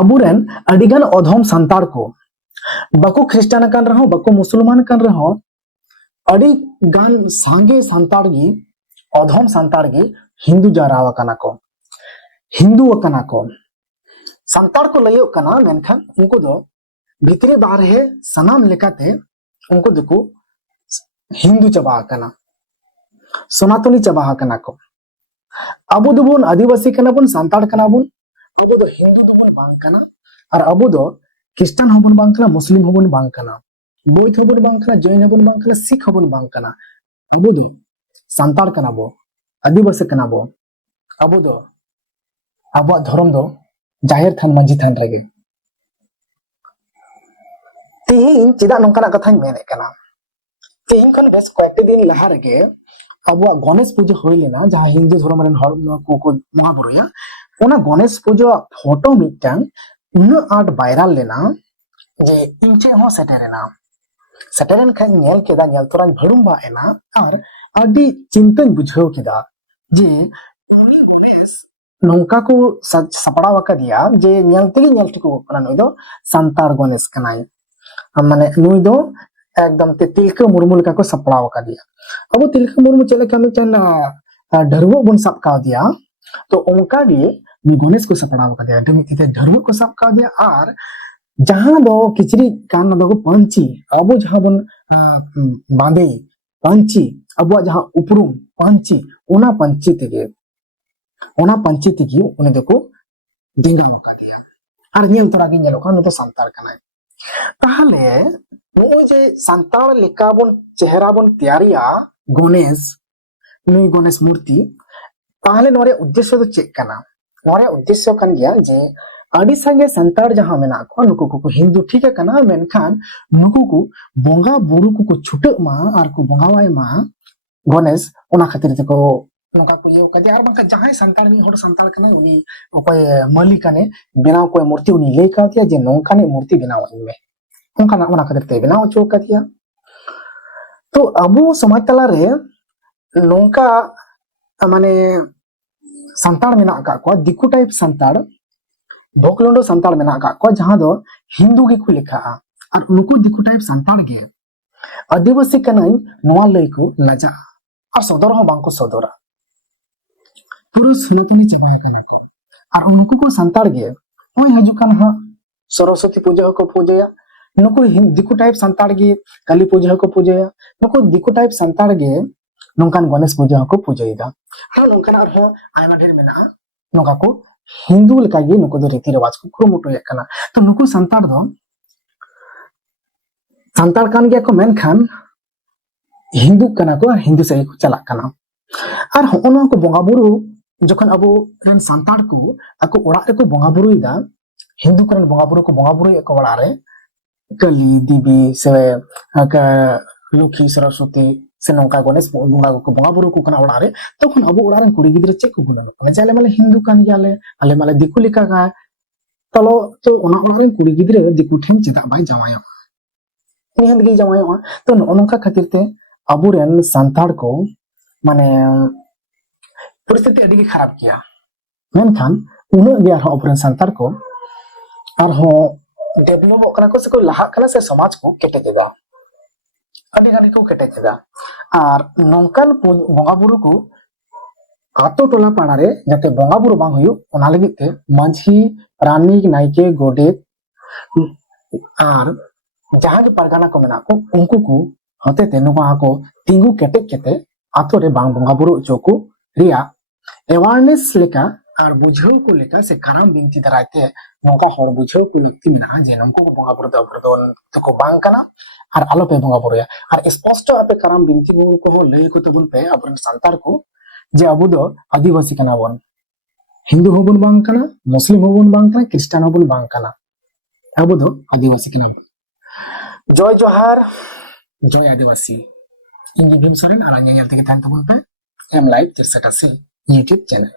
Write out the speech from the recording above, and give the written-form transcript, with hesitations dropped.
अबुरेन अडिगान अधम संतार को बाको ख्रिस्टान कान रहो बाको मुसलमान कान रहो अडी गान सांगे संतार गी अधम संतार गी हिंदू जारावा कना को हिंदू कना को संतार को लयो कना मेनखान उनको दो भितरे बाहरे सनाम लेकाते उनको दुको हिंदू चबा कना सनातनी चबा कना को अबो दुबुन आदिवासी कना बुन संतार कना बुन अबो दो हिंदू दुबुन बांग कना और अबो दो क्रिस्टान हबुन बांग कना मुस्लिम हबुन बांग कना बौद्ध हबुन बांग कना जैन हबुन बांग कना सिख हबुन बांग कना अबो दो संतार कना बो आदिवासी कना बो अबो दो अबो धर्म दो जाहिर थान मांझी थान रेगे तीन चिदा नोंकाना कथाñ मेने कना तीन खन बेस कয়েকটি दिन लहा रेगे अबो गणेश पूजा होय लेना जहां हिंदू धर्म रेन हर को महाबुरुया ओना गणेश पूजा फोटो मिटांग उन आट वायरल लेना जे इंचे हो सेटेरेना सेटेरन खान नेल केदा नेल तोरान भड़ुम बा एना और अडी चिंतन बुझाव केदा जे नौका को सपड़ा वका दिया जे नेलतेगी नेलटिको कना नुई दो संतार गणेश कनाई माने नुई दो एकदम ते तिलका मुर्मू लेका को सपड़ा वका दिया अब तिलका मुर्मू चले कमी चन ढरवो बुन सब का दिया तो उनका भी गणेश को सपड़ा वका दिया ढरवो को सब का दिया और जहां दो किचरी कान दो पंची अब जहां बन बांधे पंची अब जहां उपरुम पंची ओना पंची तेगे ओना पंची तेगी उन्हें देखो डेंगा वका दिया और नेल तोरा गे नेलो का तो संतार कनाय ताहले नो जे संतार लेका बन चेहरा बन तैयारिया गणेश नुई गणेश मूर्ति ताहले नोरे उद्देश्य तो चेक कना नोरे उद्देश्य कन गया जे अडी संगे संतार जहां मेना को नुकु को हिंदू ठीक है कना मेनखान नुकु को बोंगा बुरु को छुटे मा और को बोंगावाय मा गणेश ओना खातिर ते को नोका को ये कदे आर बंका जहां संतार नि होड़ संतार कना उनी ओपय मालिक कने बिनाव को मूर्ति उनी ले का दिया जे नोका ने मूर्ति बिनाव इनमे उनका ना ओना खातिर ते बिनाव चो का दिया तो अबो समाज तला रे नोका माने संतार मेना का को दिकु टाइप संतार भोकलोंडो संताल मेना का को जहां दो हिंदू गे को लिखा और उनको दिकु टाइप संताल गे आदिवासी कनाई नोआ लई को लजा और सदर हो बांको सदरा पुरुष सनातनी चबाया कना को और उनको को संताल गे ओय हजु कन हा सरस्वती पूजा को पूजया नको दिकु टाइप संताल गे काली पूजा को पूजया नको दिकु टाइप संताल गे नोंकान गणेश पूजा को पूजयदा हा नोंकान और हो आयमा ढेर मेना नोका को हिंदू लेका गे नुको दो रीति रिवाज को कुरुमुटो एकना तो नुको संतार दो संतार कान गया को मेनखान हिंदू कना को हिंदू से को चला कना और होनो को बोंगा बुरु जखन अबो रन संतार को अको ओड़ा रे को बोंगा बुरु इदा हिंदू करन बोंगा बुरु को बोंगा बुरु एको ओड़ा रे कली देवी से का लक्ष्मी सरस्वती से नौका गणेश बोंगा को बोंगा बुरु को कना ओड़ा रे तखन अबो ओड़ा रे कुड़ी गिदरे चेक को बुने जाले माले हिंदू कान जाले आले माले दिकु लिका का तलो तो ओना ओड़ा रे कुड़ी गिदरे दिकु ठेम चेदा बाय जमायो निहन गी जमायो तो नोनका खातिर ते अबो रेन संतार को माने परिस्थिति अडी खराब किया मेनखान उनो गया हो अबो रेन संतार को और हो डेवलप कना को से को लहा कना से समाज को केटेकेदा अडी गाड़ी को केटेकेदा और नौकान बोंगा बुरु को आतो टोला पाड़ा रे जाते बोंगा बुरु बांग हुयु ओना लगित ते मांझी रानी नाइके गोडेत और जहां के परगाना को मेना को उनको को हते ते नुवा को तिंगु केटे केते आतो रे बांग बोंगा बुरु चोको रिया अवेयरनेस लेका और बुझाव को लेका से कराम बिनती दराते नौका हर बुझाव को लगती मेना जे नमको को बोंगा बुरु तो को बांग कना और आलो पे बोंगा बुरुया और स्पष्ट आपे कराम बिनती को हो लय को तबुन पे अपन संतार को जे अबु दो आदिवासी कना बन हिंदू होबुन बांग कना मुस्लिम होबुन बांग कना क्रिश्चियन होबुन बांग कना अबु दो आदिवासी कना जय जोहार जय आदिवासी इंगी भीम सोरेन और अन्य तबुन पे एम लाइव 63 से यूट्यूब चैनल